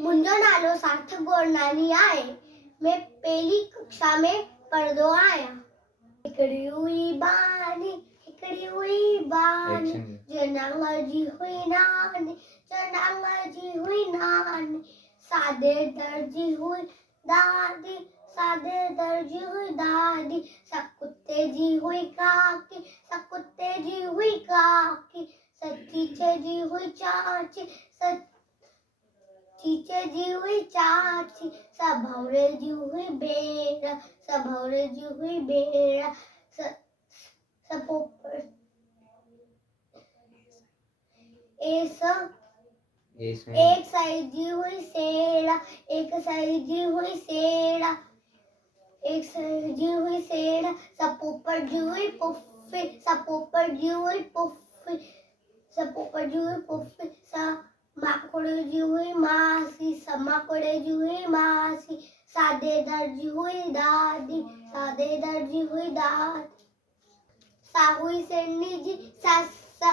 मुंहिंजो नालो सार्थक गुरनानी आहे। मैं पहली कक्षा में पढ़ंदो आहियां। हिकिड़ी हुई बानी जनांग जी हुई नानी, जनांग जी हुई नानी, सादे दर्जी हुई दादी, सादे दर्जी हुई दादी, सकुत्ते जी हुई काकी, सकुत्ते जी हुई काकी, सचीचे जी हुई चाची, चीचे जी हुई चाची, सभौरे जी हुई बेरा, सभौरे जी हुई बेरा, सपोपर एक साइजी हुई सेड़ा, एक साइजी हुई सेड़ा, एक साइजी हुई सेड़ा, सपोपर जी हुई पुफ्फी, सपोपर जी हुई पुफ्फी, सपोपर जी हुई पुफ्फी, माकुड़े जी हुई मासी, समाकुड़े जी हुई मासी, सादे दर्जी हुई दादी, सादे दर्जी हुई दादी, साहुई सेनी जी सस्सा,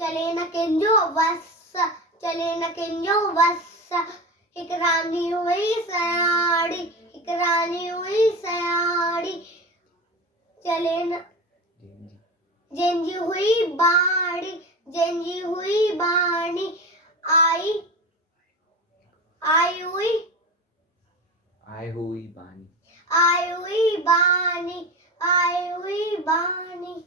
चले न केंजो वस्सा, चले न केंजो वस्सा, एक रानी हुई सयाड़ी, एक रानी हुई सयाड़ी, चले न जेंजी हुई बाड़ी, जेंजी हुई बाणी, आई हुई आई हुई बानी, आई हुई बानी, आई हुई बानी,